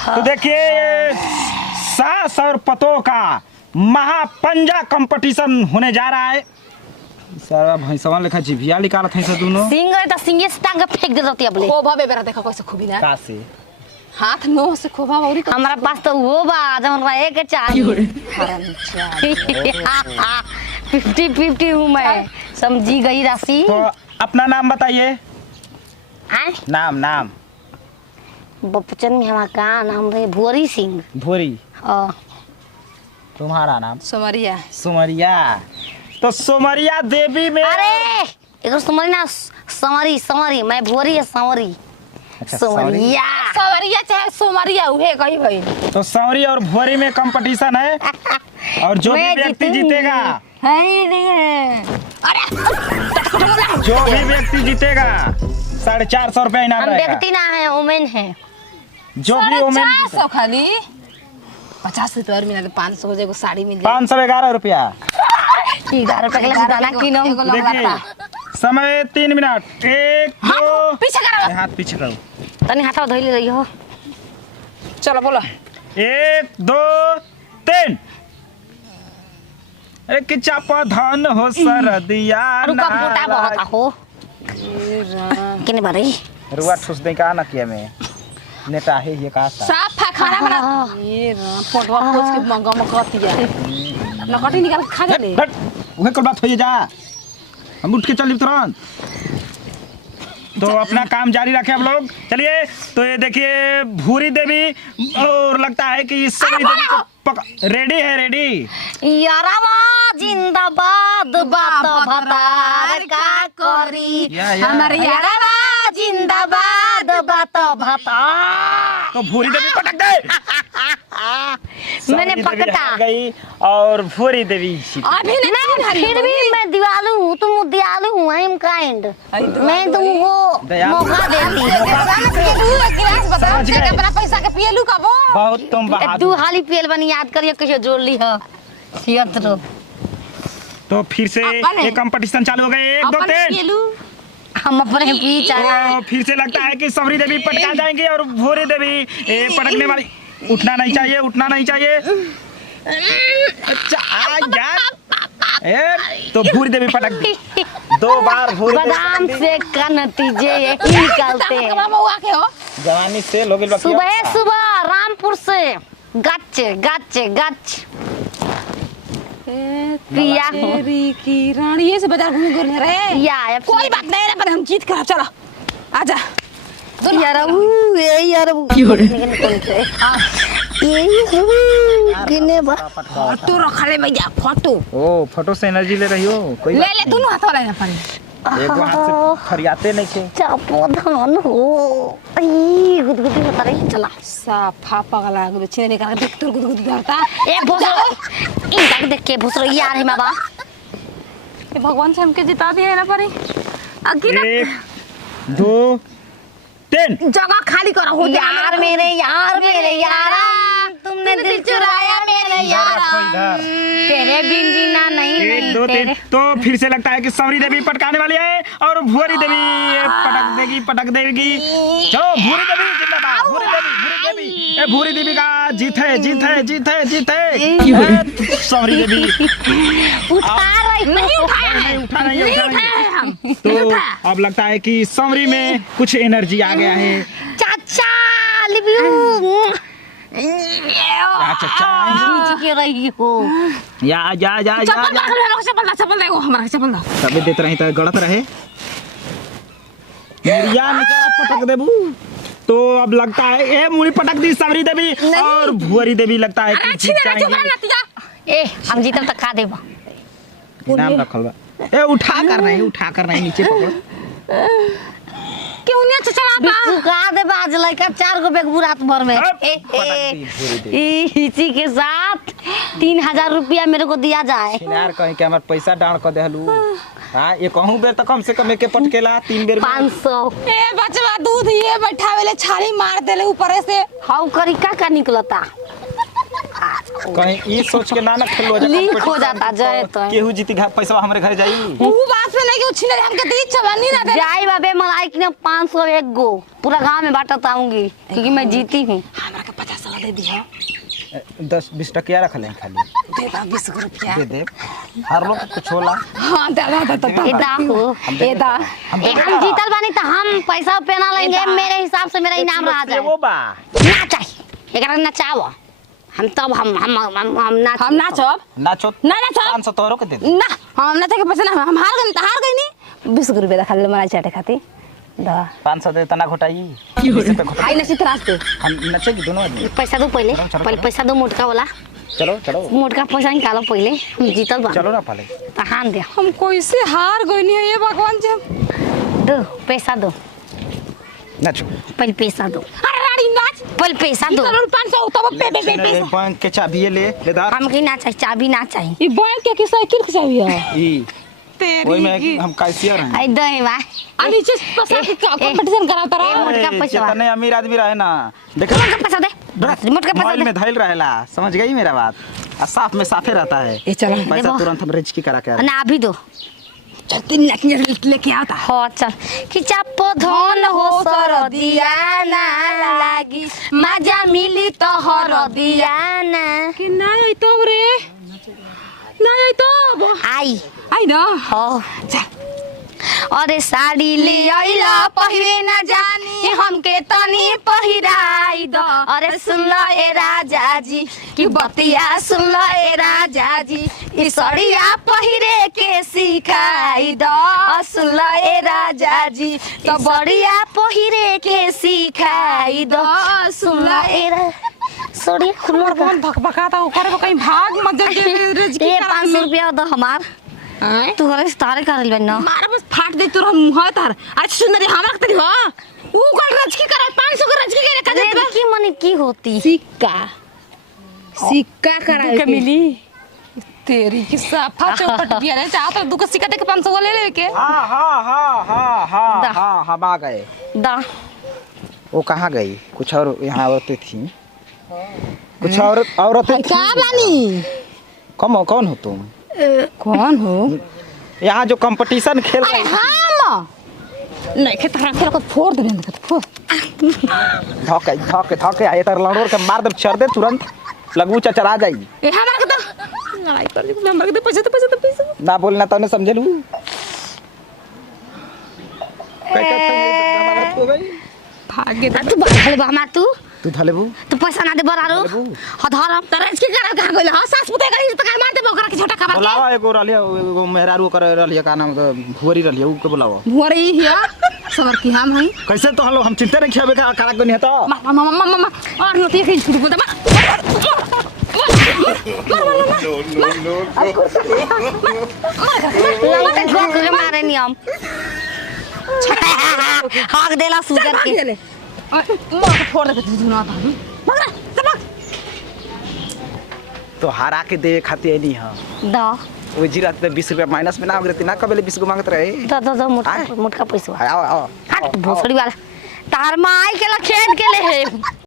तो देखिए 7 और पतों का महापंजा कंपटीशन होने जा रहा है। सारा भैंसवा लेखा जिभिया निकालत है दोनों। सिंह है तो सिंह से टांग के फेंक दे रहती है खोबा बेरा देखा कैसे खूबी ना का से हाथ नो से खोबा औरी हमारा पास तो वो बा जब रहे के चाहिए 50-50 हूँ मैं, समझी गई राशि। तो अपना नाम बताइए। नाम बच्चन में हमारा का नाम है भुअरी सिंह। भोरी। हाँ। तुम्हारा नाम? सोमरिया। सुमरिया। तो सुमरिया देवी में अरे एक सुमरी ना समरी मैं भुअरी है संवरी। अच्छा, सुमरिया चाहे सोमरिया उहे कही भाई। तो सौरी और भोरी में कंपटीशन है और जो भी व्यक्ति जीतेगा जो भी व्यक्ति जीतेगा 450 रुपया इनाम हम रहेगा। व्यक्ति ना है ओमेन है। जो भी ओमेन 400 खाली 50 रुपये और मिला 500 हो जाएगा साड़ी मिल जाए 511 रुपया। 11 रुपए के दाना किनो। देखिए समय 3 मिनट। 1 2 पीछे करो हाथ पीछे करो। तनी हाथ धोई ले रही हो। चलो बोलो 1 2 3। एक चापा धान हो सरदिया रुका मोटा बहुत हो किने बारे रुआ ठुस दे का ना किया में नेता है ये का सा साफ है खाना बना ये फोटो खोज के मंगा मकतिया लकटी निकाल के खा ले हट उहे कोई बात हो जा। हम उठ के चल तुरंत। तो अपना काम जारी रखें हम लोग। चलिए तो ये देखिए भूरी देवी और लगता है कि इस सभी देवी को रेडी है। रेडी यारावा जिंदाबाद बात भतार का करी हमारे यारावा जिंदाबाद बात भतार। तो भूरी देवी पटक दे। मैंने सौरी देवी पकड़ा हार गई और भूरी देवी अभी नहीं फिर भी मैं दीवालू हूँ, तुम दयालु हूँ। I am kind. मैं तुमको मौका देती अपना पैसा के पियलू का वो बहुत तुम हूँ। बहादुर। दू हाली पेल बनी याद करियो कैसे जोड़ ली हो। तो फिर से ये कंपटीशन चालू हो गए। 1 2 3। हम अपने बीच तो फिर से लगता है कि सौरी देवी पटका जाएंगी और भूरी देवी पटकने वाली। उठना नहीं चाहिए, उठना नहीं चाहिए। अच्छा यार तो भूरी देवी पटक दी 2 बार। भूरी बादाम से का नतीजे यही निकालते हैं। जवानी से लोग सुबह सुबह रामपुर से गच पिया तेरी की रानी ये से बाजार घूम घूम रहे या कोई बात नहीं है पर हम जीत कर चलो आजा फोटो रख ले भैया फोटो। ओ फोटो से एनर्जी ले रही हो कोई ले ले दोनों हाथ वाला पर एगो हाथ से फरियाते नहीं थे। चापो धान हो ई गुदगुदी होता रही। चला साफा पगला के छीने निकाल के तोर गुदगुदी धरता ए भोसरो इनका देख के भोसरो यार है बाबा। ये भगवान से हमके जिता दिया है ना परी अकेला 1 2 3। जगह खाली करो हो यार मेरे यारा तुमने दिल चुराया मेरे यारा तेरे बिन जीना नहीं 1 2 3। तो फिर से लगता है कि सौरी देवी पटकाने वाली है और भूरी देवी पटक देगी। चलो भूरी देवी जिंदाबाद। भूरी देवी का जीत है। सौरी देवी नहीं उठा नहीं। तो अब लगता है कि सौरी में कुछ एनर्जी आ गया है। चाचा लव यू चाचा के रही हो या चप्पल देखो हमारा चप्पल दो तबे देते रहे तो गलत रहे। मुड़िया निकाल पटक देबू। तो अब लगता है ये मुड़ी पटक दी सौरी देवी और भुअरी देवी लगता है कि जीत जाएंगे। ए हम जीतब तक खा देबो। इनाम रखल बा। ए उठा कर नहीं नीचे पकड़। क्यों नहीं चचरा का दे बाज लइका 4 गो बैग बुरात भर में। इसी के साथ 3000 रुपया मेरे को दिया जाए। यार कहीं के हमार पैसा डाण कर देहलू। हां ये कहूं बेर तो कम से कम के पटकेला 3 बेर 500। ए बचवा दूध ये बैठावेले छाली मार देले ऊपर से हाउ करी का निकलता। कहीं ये सोच के ना खेलो लीक हो जाता जाए तो केहू जीती पैसा हमारे घर जाई। वो बात से नहीं कि छीने हमके दी चवानी ना दे जाई बाबे मलाई कि 500 एक गो पूरा गांव में बांटत आऊंगी क्योंकि मैं जीती हूं। हमरा के 50 दे दिया 10-20 टकिया रख लें खाली दे दा 20 रुपया दे दे हर लोग कुछ होला। हाँ दे दा ए दा ए दा हम जीतल बानी तो हम पैसा पेना लेंगे मेरे हिसाब से मेरा इनाम रहा जाए वो बा ना चाहिए एकरा नचाओ हम तब हम नाचब नाचो ना नाचब 500 तोरो के दे दे। ना हम नाचे के पैसा ना हम हार गई नी 20 रुपया खा ले मलाई चाटे खाती दा 500 दे तना घोटाई हाय नसी त्रास दे हम नचे की दोनों आदमी। पैसा दो पहले पैसा दो मोटका वाला चलो चलो मोटका पैसा निकालो पहले हम जीतल बा चलो ना पहले तो हान दे हम कैसे हार गई नी ये भगवान जी दो पैसा दो नाचो पहले पैसा दो अरे रानी नाच पहले पैसा दो चलो 500 तब पे बैंक के चाबी ले दार हम की ना चाहिए चाबी ना चाहिए ये बैंक के साइकिल के चाबी है ई तेरी ओई में हम कैशियर हैं। आई दो है बा अनि चीज पैसा कंपटीशन कराता ए, रहा मोटका पैसा जितने अमीर आदमी रहे ना देखो मोटका पैसा दे मोटका पैसा मोबाइल दे में धैल रहेला समझ गई मेरा बात और साफ में साफे रहता है ये चलो पैसा देबो। तुरंत हम रिजकी करा के ना अभी दो चल 3 लाख लेके आता हो चल कि चाप धन हो सर दिया ना लागी मजा मिली तो हर दिया ना कि नहीं आई तो रे नहीं आई तो आई ना हो अरे साड़ी ले आइला पहिरे ना जानी हमके तनी पहिराई दो अरे सुन लो ए राजा जी कि बतिया सुन लो ए राजा जी ई सड़िया पहिरे के सिखाई दो सुन लो ए राजा जी तो बढ़िया पहिरे के सिखाई दो सुन लो ए सड़ी खुल्ला कौन भकभकाता ऊपर कहीं भाग मत जा ये 500 रुपया दो हमार तू हरे तारे कर ले ना मारा बस फाट दे तोर मुंह तार अरे सुंदरी हमरा तरी हो ऊ कल रजकी करे 500 के रजकी करे का अरे की मने की होती सिक्का करा के मिली तेरी की साफा चौपट दिया रे चाह तो दुख सिक्का दे के 500 ले लेके हाँ हाँ हाँ हाँ हाँ दा। हाँ हम आ गए दा वो कहाँ गई कुछ और यहाँ औरतें थी कुछ और औरतें का बानी कौन हो तुम कौन हो यहाँ जो कंपटीशन खेल अरे रही हम नहीं खेत रखे को फोड़ दे दे फोड़ धके आए तर लड़ोर के मार दे चढ़ दे तुरंत लगू चचरा जाई ए हमरा के तो लड़ाई कर ली हमरा के दे पैसा ना बोलना तो नहीं समझे लू कैसे भाग दे तू भले बहमा तू धलेबू तू पैसा ना दे बरारो हधर तरज के करा कहां गइल हां सास पुते गइल त का मार दे ओकरा के छोटा खबर बुलावा एगो रहलिया एगो मेहरारू कर रहलिया का नाम भुवरी रहलिया ऊ के बुलावा भुवरी हिया सबर की हम हई कैसे तो हलो हम चिंता नहीं खियाबे का करा गनी है तो मामा और नो ते खिच बोलता लगा के ठोक के मारे नियम हाक देला सुगर के मार फोड़ दे तू ना था मगर चमक तो हरा के दे खाती नहीं हां दा वो जीरा ते 20 रुपया माइनस में ना हो गए ना कबले 20 को मांगत रहे दा मोटका पैसा आओ आओ हट भोसड़ी वाला तार माई के ला खेत के ले है